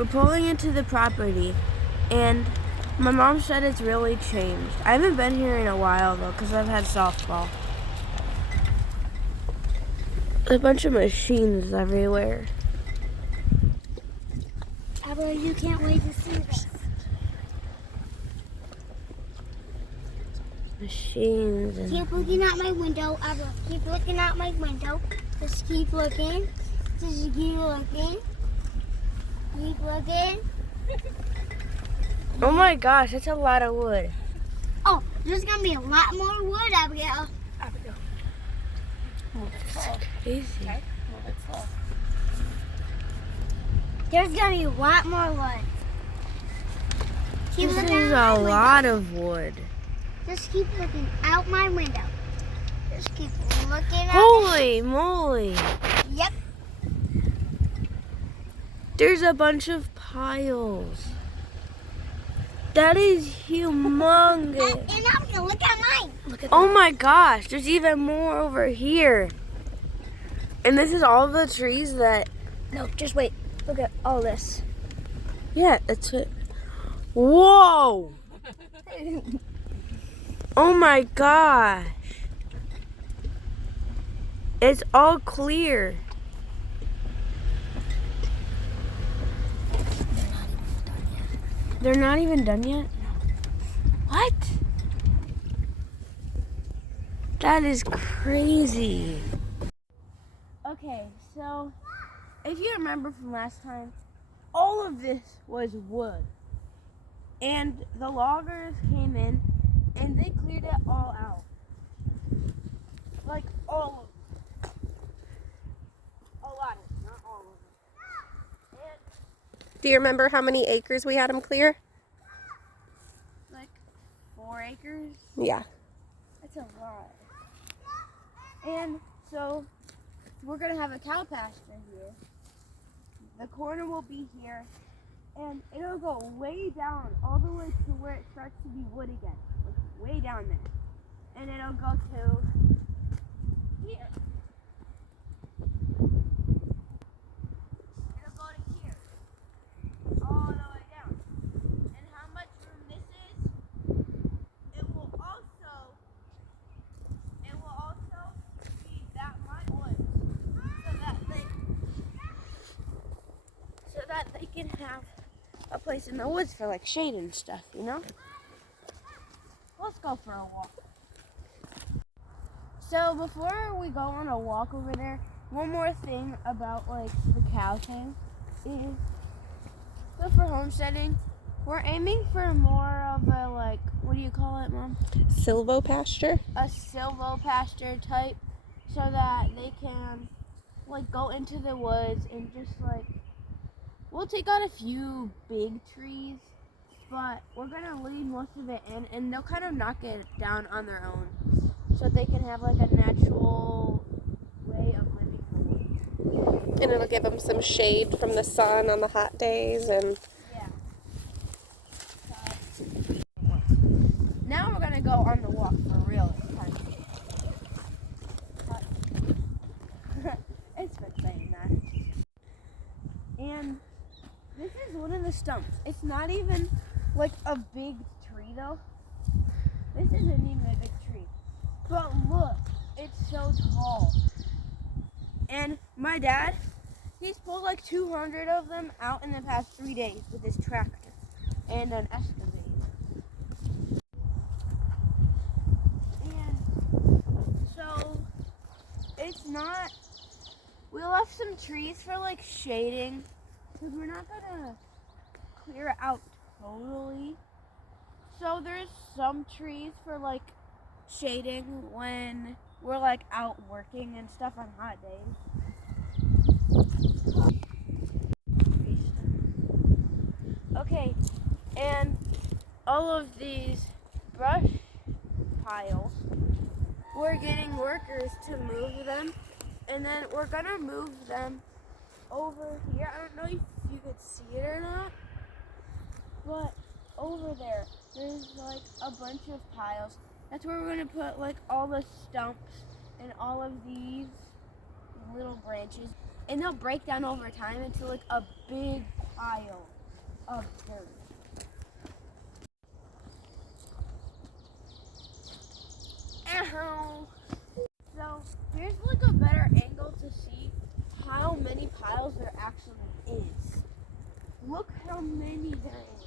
We're pulling into the property, and my mom said it's really changed. I haven't been here in a while, though, because I've had softball. A bunch of machines everywhere. Abra, you can't wait to see this. Machines and... Keep looking out my window, Abra. Keep looking out my window. Just keep looking. Just keep looking. Keep looking. Oh my gosh, that's a lot of wood. Oh, there's gonna be a lot more wood, Abigail. Abigail. Move it slow. Easy. Okay, move it slow. There's gonna be a lot more wood. Keep This looking is out a my lot of wood. window. Just keep looking out my window. Just keep looking out. Holy moly. Yep. There's a bunch of piles. That is humongous. And I'm gonna look at mine. Look at Oh my gosh, there's even more over here. And this is all the trees that... No, just wait. Look at all this. Yeah, that's it. Whoa! Oh my gosh. It's all clear. They're not even done yet? What? That is crazy. Okay, so if you remember from last time, all of this was wood. And the loggers came in and they cleared it all out. Like all of it. A lot of it, not all of it. And Do you remember how many acres we had them clear? like 4 acres. Yeah. That's a lot. And so we're gonna have a cow pasture here. The corner will be here, and it'll go way down, all the way to where it starts to be wood again, like way down there. And it'll go to here. It'll go to here, all the way down. And how much room this is? It will also be that much wood, so that they can have a place in the woods for like shade and stuff, you know? Let's go for a walk. So before we go on a walk over there, one more thing about like the cow thing is, so for homesteading, we're aiming for more of a like, what do you call it, Mom? Silvopasture? A silvopasture type, so that they can like go into the woods and just like, we'll take out a few big trees, but we're gonna leave most of it in, and they'll kind of knock it down on their own, so they can have like a natural way of living in the woods. And it'll give them some shade from the sun on the hot days. And Yeah. Now we're gonna go on the walk for real this time. It's been saying that. And this is one of the stumps. It's not even like a big tree though. This isn't even a big tree. But look, it's so tall. And my dad, he's pulled like 200 of them out in the past 3 days with his tractor and an excavator. And so it's not, we left some trees for like shading, because we're not gonna clear it out totally. So there's some trees for like shading when we're like out working and stuff on hot days. Okay, and all of these brush piles, we're getting workers to move them, and then we're gonna move them over here. I don't know if you could see it or not, but over there's like a bunch of piles. That's where we're gonna put like all the stumps and all of these little branches. and they'll break down over time into like a big pile of dirt. Ow. So here's like a better angle to see how many piles there actually is. Look how many there is.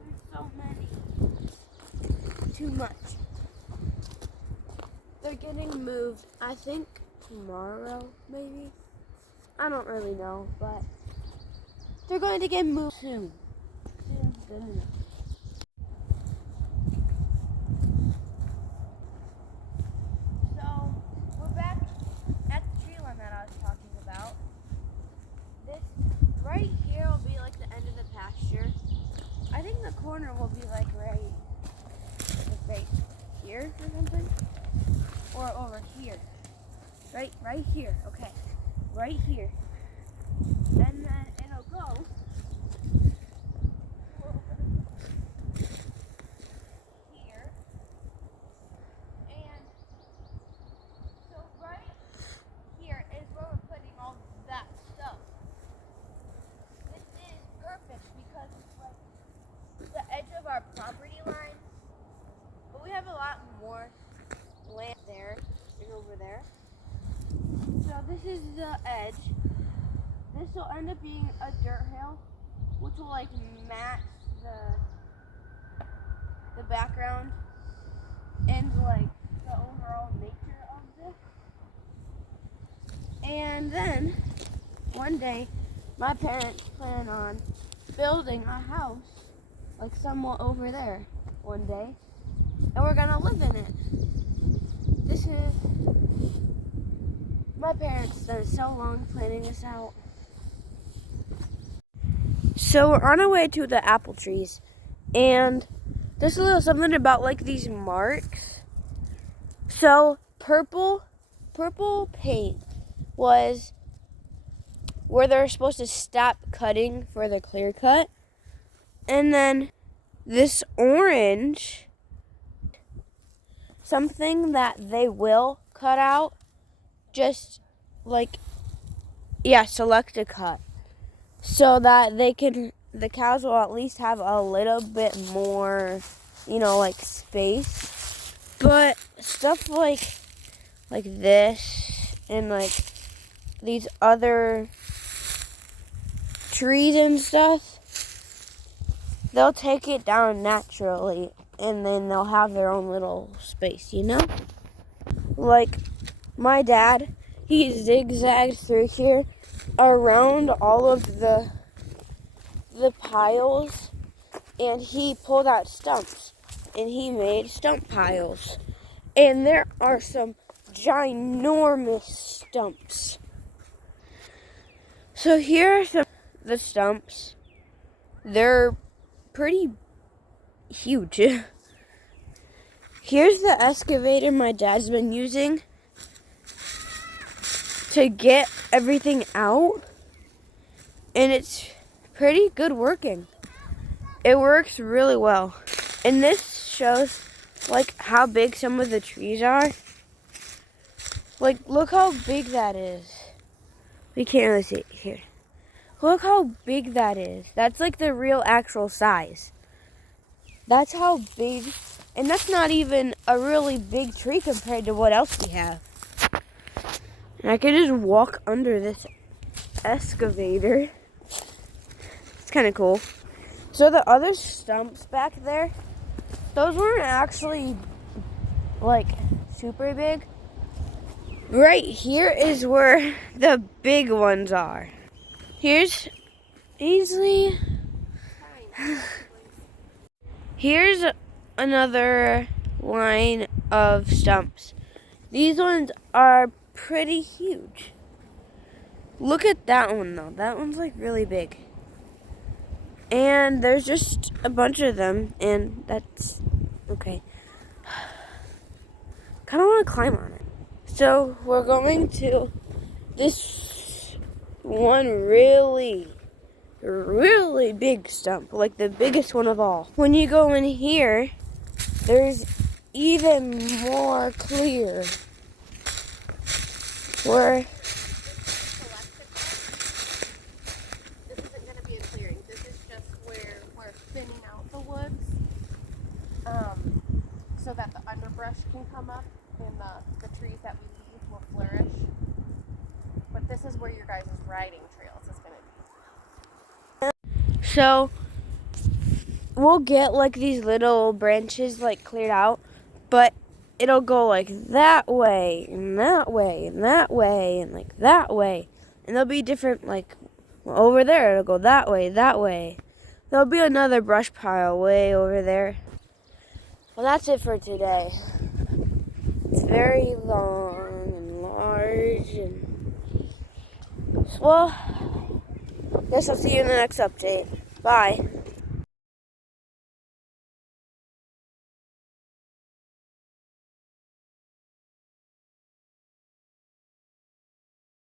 There's so many. Too much. They're getting moved, I think tomorrow, maybe. I don't really know, but they're going to get moved soon. Soon's good enough. So, we're back at the tree line that I was talking about. This right here will be like the end of the pasture. I think the corner will be like right here or something. Or over here. Right here, okay. Right here. And then it'll go here. And so right here is where we're putting all that stuff. This is perfect because it's like the edge of our property line. But we have a lot more land there and over there. So this is the edge. This will end up being a dirt hill, which will like match the background and like the overall nature of this. And then one day my parents plan on building a house like somewhat over there one day, and we're gonna live in it. This is my parents spent so long planning this out. So we're on our way to the apple trees, and there's a little something about like these marks. So purple paint was where they're supposed to stop cutting for the clear cut, and then this orange, something that they will cut out, just like, yeah, select a cut, so that the cows will at least have a little bit more, like space. But stuff like this and like these other trees and stuff, they'll take it down naturally, and then they'll have their own little space, Like my dad, he zigzagged through here around all of the piles, and he pulled out stumps, and he made stump piles. And there are some ginormous stumps. So here are some of the stumps. They're pretty huge. Here's the excavator my dad's been using to get everything out, and it's pretty good working. It works really well. And this shows like how big some of the trees are. Like, look how big that is. We can't really see it here. Look how big that is. That's like the real actual size. That's how big, and that's not even a really big tree compared to what else we have. And I could just walk under this excavator. It's kind of cool. So the other stumps back there, those weren't actually like super big. Right here is where the big ones are. Here's easily. Here's another line of stumps. These ones are pretty huge. Look at that one though. That one's like really big. And there's just a bunch of them, and that's okay. Kind of want to climb on it. So we're going to this one really big stump, like the biggest one of all. When you go in here, there's even more clear. We're This isn't going to be a clearing. This is just where we're thinning out the woods, so that the underbrush can come up and the trees that we leave will flourish. But this is where your guys' riding trails is going to be. so we'll get like these little branches like cleared out, but it'll go like that way and that way and that way and like that way, and there'll be different like over there it'll go that way, that way. There'll be another brush pile way over there. Well, that's it for today. It's very long and large, and well, guess I'll see you in the next update. Bye.